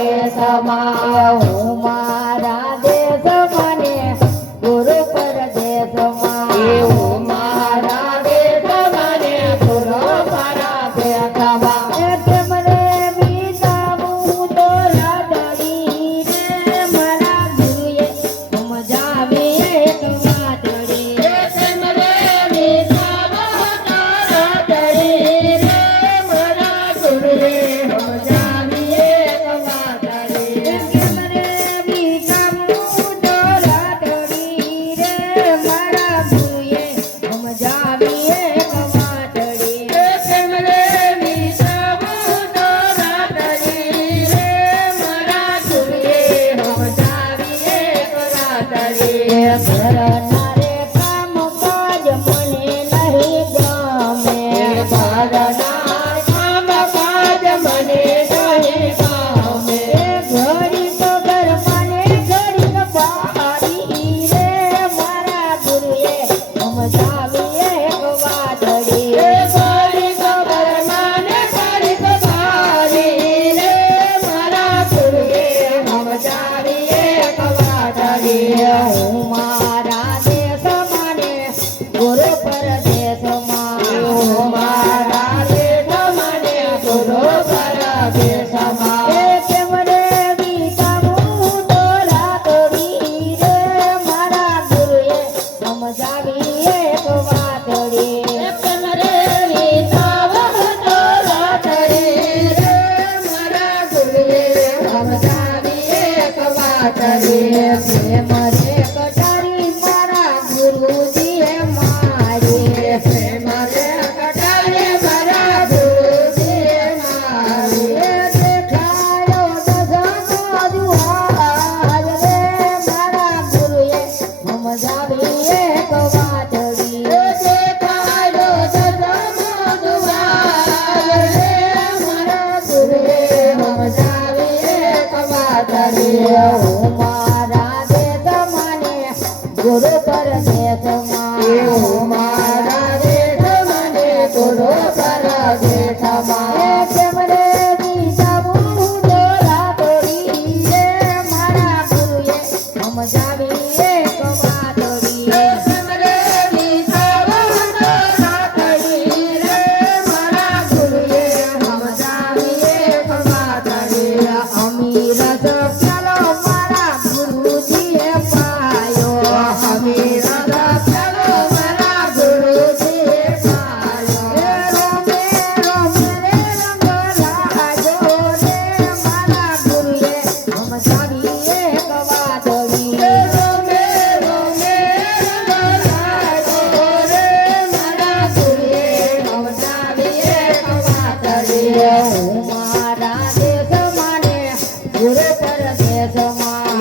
દેશમાં હું મારા દેશમાં ને ગુરુ પરદેશમાં હું મારા દેશમાં ને ગુરુ પરદેશમાં કેમ રે વિતાવું તો રાતડી રે મારા ગુરુએ સમજાવી એક વાતડી કેમ રે વિતાવું તો રાતડી રે મારા ગુરુએ સમજાવી એક વાતડી કેમ રે વિતાવું તો રાતડી રે મારા ગુરુએ સમજાવી એક વાતડી કેમ રે વિતાવું તો રાતડી રે મારા ગુરુએ સમજાવી એક વાતડી કરનારે કામ કાજ મને નહીં ગમે કરનાર કામ કાજ મને નહીં ગમે ઘડી તો ઘરમાં ને ઘડી તો બહારી રે મારા ગુરુએ સમજાવી એક વાતડી ગોરી ગોબરમાં ને ગોરી ગોબારી રે મારા ગુરુએ સમજાવી એક વાતડી હું મારા દેશમાં ને ગુરુ પરદેશમાં હું મારા દેશમાં ને ગુરુ પરદેશમાં કેમ રે વિતાવું તો રાતડી રે મારા ગુરુએ સમજાવી એક વાતડી કેમ રે વિતાવું તો રાતડી રે મારા ગુરુએ સમજાવી એક વાતડી પ્રેમ રે કટારી મારા ગુરુજીએ મારી પ્રેમ રે કટારે મારા ગુરુજીએ મારી દેખાયો દશનો જુહાર રે મારા ગુરુએ સમજાવી એક વાતડી દેખાડો સદમો દુઆર રે મારા ગુરુએ સમજાવી એક વાતડી હું મારા દેશમાં ને ગુરુ પરદેશમાં હું મારા દેશમાં ને ગુરુ પરદેશમાં કેમ રે વિતાવું તો રાતડી રે મારા ગુરુએ સમજાવી એક વાતડી કેમ રે વિતાવું તો રાતડી રે મારા ગુરુએ સમજાવી એક વાતડી અમીર સપ્યાલો મારા ગુરુજીએ પાયો અમીર સપ્યાલો મારા ગુરુજીએ પાયો રમે રમે રે રંગ લાજો રે મારા ગુરુએ સમજાવી એક વાતડી રોમે રોમે રંગલાજો રે મારા ગુરુએ સમજાવી એક વાતડી હું મારા દેશમાં ને ગુરુ પરદેશમાં